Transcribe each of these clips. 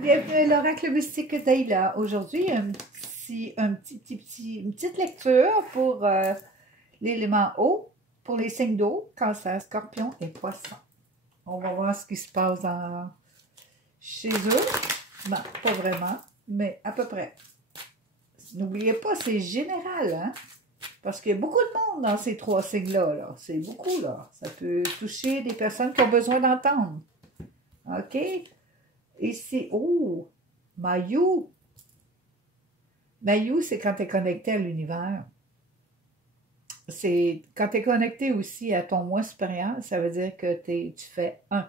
bienvenue à l'Oracle Mystique d'Aïla. Aujourd'hui, une petite lecture pour l'élément eau, pour les signes d'eau, Cancer, Scorpion et Poisson. On va voir ce qui se passe chez eux. Bon, pas vraiment, mais à peu près. N'oubliez pas, c'est général, hein? Parce qu'il y a beaucoup de monde dans ces trois signes-là. Là. C'est beaucoup, là. Ça peut toucher des personnes qui ont besoin d'entendre. OK? Ici, oh, Mayu. Mayu, c'est quand tu es connecté à l'univers. C'est quand tu es connecté aussi à ton moi supérieur, ça veut dire que tu fais un.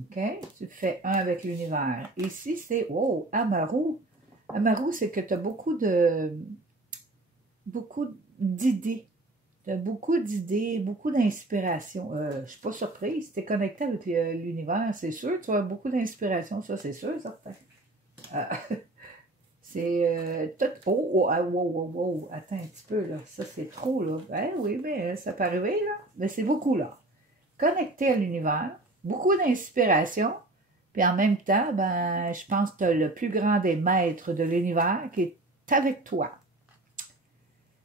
OK? Tu fais un avec l'univers. Ici, c'est, oh, Amaru. Amaru, c'est que tu as beaucoup d'idées. Tu as beaucoup d'idées, beaucoup d'inspiration. Je ne suis pas surprise. Tu es connecté avec l'univers, c'est sûr. Tu as beaucoup d'inspiration, ça, c'est sûr, certain. C'est tout. Oh, wow. Attends un petit peu, là. Ça, c'est trop, là. Ben, oui, mais ça peut arriver, là. Mais c'est beaucoup, là. Connecté à l'univers, beaucoup d'inspiration. Puis en même temps, ben, je pense que tu as le plus grand des maîtres de l'univers qui est avec toi.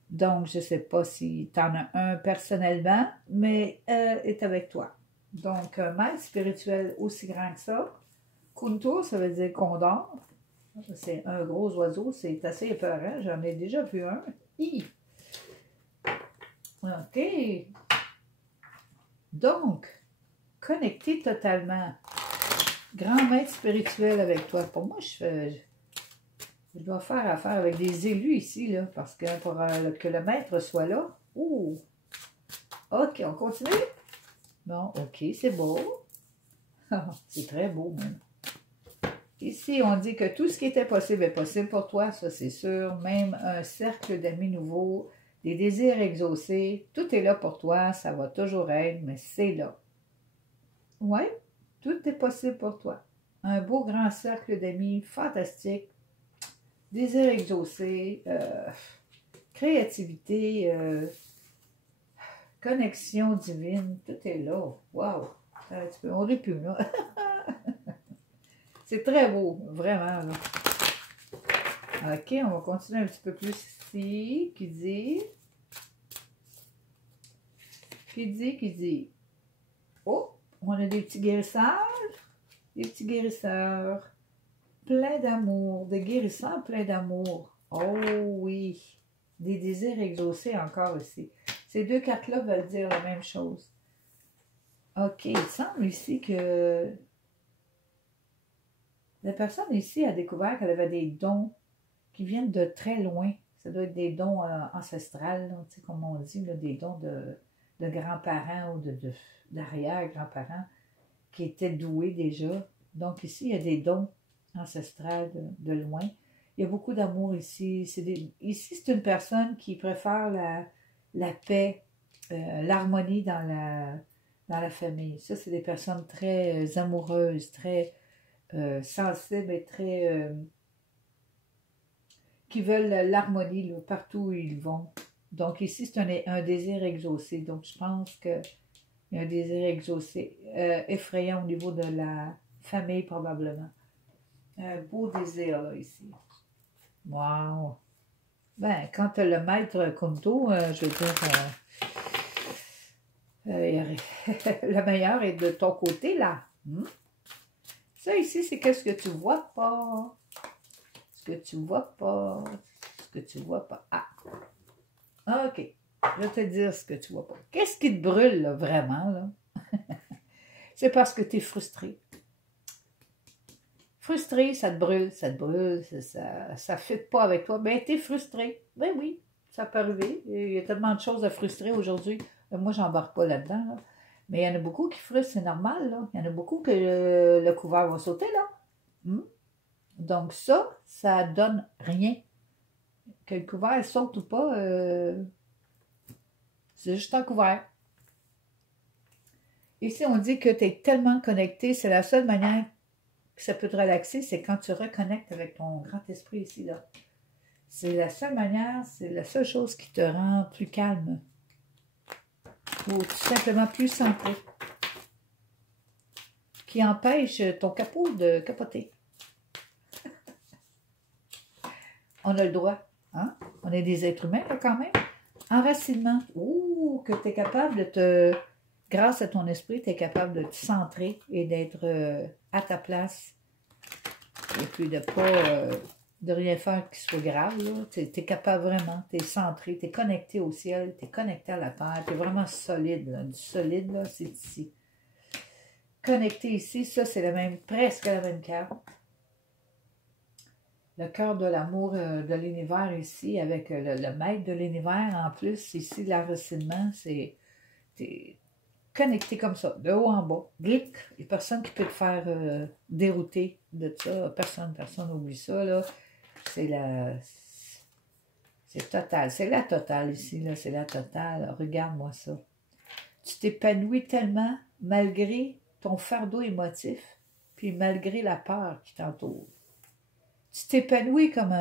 Donc, je ne sais pas si tu en as un personnellement, mais est avec toi. Donc, un maître spirituel aussi grand que ça. Kunto, ça veut dire condor. C'est un gros oiseau, c'est assez épeurant. J'en ai déjà vu un. Hi. OK. Donc, connecté totalement. Grand maître spirituel avec toi. Pour moi, je dois faire affaire avec des élus ici, là, parce que pour que le maître soit là. Ouh! OK, on continue? Bon, OK, c'est beau. C'est très beau, même. Ici, on dit que tout ce qui était possible est possible pour toi, ça c'est sûr. Même un cercle d'amis nouveaux, des désirs exaucés, tout est là pour toi, ça va toujours être, mais c'est là. Oui, tout est possible pour toi. Un beau grand cercle d'amis, fantastique. Désir exaucé, créativité, connexion divine, tout est là. Wow! On rit plus, là. C'est très beau, vraiment, là. OK, on va continuer un petit peu plus ici. Qui dit. Oh, on a des petits guérisseurs. Des petits guérisseurs. Plein d'amour, des guérisseurs pleins d'amour. Oh oui, des désirs exaucés encore ici. Ces deux cartes-là veulent dire la même chose. OK, il semble ici que la personne ici a découvert qu'elle avait des dons qui viennent de très loin. Ça doit être des dons ancestrales, tu sais, comme on dit, là, des dons de grands-parents ou d'arrière-grands-parents qui étaient doués déjà. Donc ici, il y a des dons ancestrales de loin. Il y a beaucoup d'amour ici. Ici, c'est une personne qui préfère la paix, l'harmonie dans la famille. Ça, c'est des personnes très amoureuses, très sensibles et très... qui veulent l'harmonie partout où ils vont. Donc ici, c'est un désir exaucé. Donc je pense qu'il y a un désir exaucé effrayant au niveau de la famille probablement. Un beau désir là ici. Wow! Ben, quand tu as le maître Kunto, je veux dire, le meilleur est de ton côté là. Ça ici, c'est qu'est-ce que tu vois pas. Ce que tu vois pas. Ce que tu vois pas. Ah! OK. Je vais te dire ce que tu vois pas. Qu'est-ce qui te brûle, là, vraiment, là? C'est parce que tu es frustré. Frustré, ça te brûle, ça ne fit pas avec toi. Ben, tu es frustré. Ben oui, ça peut arriver. Il y a tellement de choses à frustrer aujourd'hui. Moi, j'embarque pas là-dedans, là. Mais il y en a beaucoup qui frustrent, c'est normal, là. Il y en a beaucoup que le couvert va sauter, là. Donc ça donne rien. Que le couvert saute ou pas, c'est juste un couvert. Ici, on dit que tu es tellement connecté, c'est la seule manière que ça peut te relaxer, c'est quand tu reconnectes avec ton grand esprit ici, là. C'est la seule manière, c'est la seule chose qui te rend plus calme. Ou tout simplement plus centré. qui empêche ton capot de capoter. On a le droit, hein? On est des êtres humains, là, quand même. Enracinement. Ouh, que tu es capable de te... Grâce à ton esprit, tu es capable de te centrer et d'être à ta place. Et puis de pas... de rien faire qui soit grave, là. Tu es capable vraiment, tu es centré, tu es connecté au ciel, tu es connecté à la terre, tu es vraiment solide, là. Du solide, là, c'est ici. Connecté ici, ça, c'est la même, presque la même carte. Le cœur de l'amour de l'univers ici, avec le maître de l'univers en plus, ici, l'enracinement, c'est connecté comme ça, de haut en bas. Glic, il n'y a personne qui peut te faire dérouter de ça. Personne n'oublie ça, là. C'est total. C'est la totale ici, là. C'est la totale. Regarde-moi ça. Tu t'épanouis tellement malgré ton fardeau émotif, puis malgré la peur qui t'entoure. Tu t'épanouis comme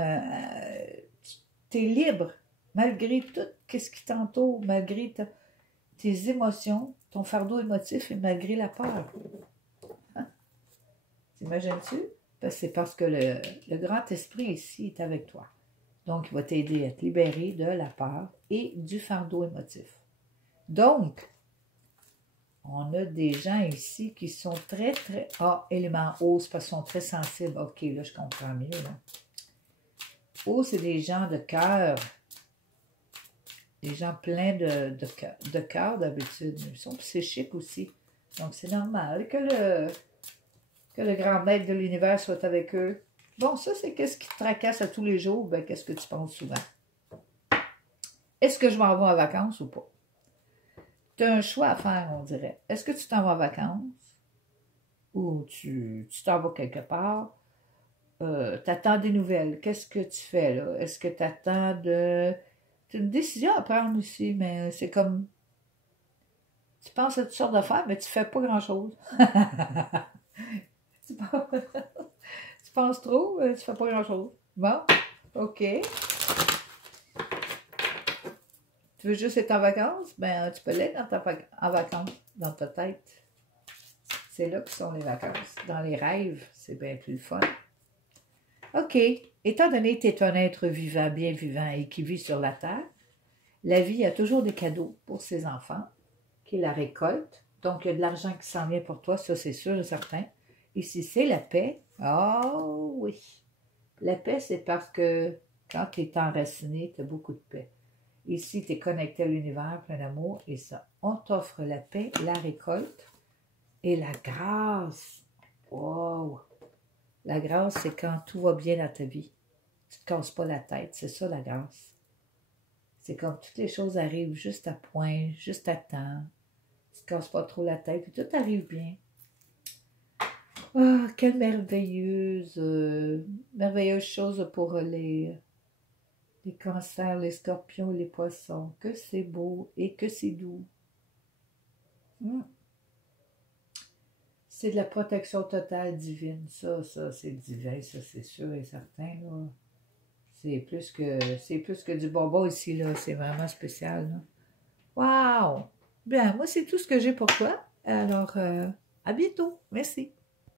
tu es libre, malgré tout ce qui t'entoure, malgré tes émotions, ton fardeau émotif et malgré la peur. Hein? T'imagines-tu? C'est parce que le grand esprit ici est avec toi. Donc, il va t'aider à te libérer de la peur et du fardeau émotif. Donc, on a des gens ici qui sont très, très... Ah, élément eau, c'est parce qu'ils sont très sensibles. OK, là, je comprends mieux. Là. Eau, c'est des gens de cœur. Des gens pleins de cœur d'habitude. Ils sont psychiques aussi. Donc, c'est normal que le grand maître de l'univers soit avec eux. Bon, ça, c'est qu'est-ce qui te tracasse à tous les jours? Ben, qu'est-ce que tu penses souvent? Est-ce que je m'en vais en vacances ou pas? Tu as un choix à faire, on dirait. Est-ce que tu t'en vas en vacances? Ou tu t'en vas quelque part? Tu attends des nouvelles. Qu'est-ce que tu fais, là? Est-ce que tu attends de... C'est une décision à prendre ici, mais c'est comme... Tu penses à toutes sortes d'affaires, mais tu fais pas grand-chose. Tu penses trop, tu fais pas grand-chose. Bon, OK. Tu veux juste être en vacances? Ben, tu peux l'être en vacances, dans ta tête. C'est là que sont les vacances. Dans les rêves, c'est bien plus le fun. OK. Étant donné que tu es un être vivant, bien vivant et qui vit sur la terre, la vie a toujours des cadeaux pour ses enfants, qui la récoltent. Donc, il y a de l'argent qui s'en vient pour toi, ça c'est sûr et certain. Ici, c'est la paix. Oh oui. La paix, c'est parce que quand tu es enraciné, tu as beaucoup de paix. Ici, tu es connecté à l'univers, plein d'amour, et ça, on t'offre la paix, la récolte et la grâce. Wow! La grâce, c'est quand tout va bien dans ta vie. Tu ne te casses pas la tête, c'est ça la grâce. C'est comme toutes les choses arrivent juste à point, juste à temps. Tu ne te casses pas trop la tête, puis tout arrive bien. Ah, quelle merveilleuse chose pour les cancers, les scorpions, les poissons. Que c'est beau et que c'est doux. C'est de la protection totale divine. Ça, c'est divin, ça, c'est sûr et certain, là. C'est plus que du bonbon ici, là. C'est vraiment spécial, là. Wow! Bien, moi, c'est tout ce que j'ai pour toi. Alors, à bientôt. Merci.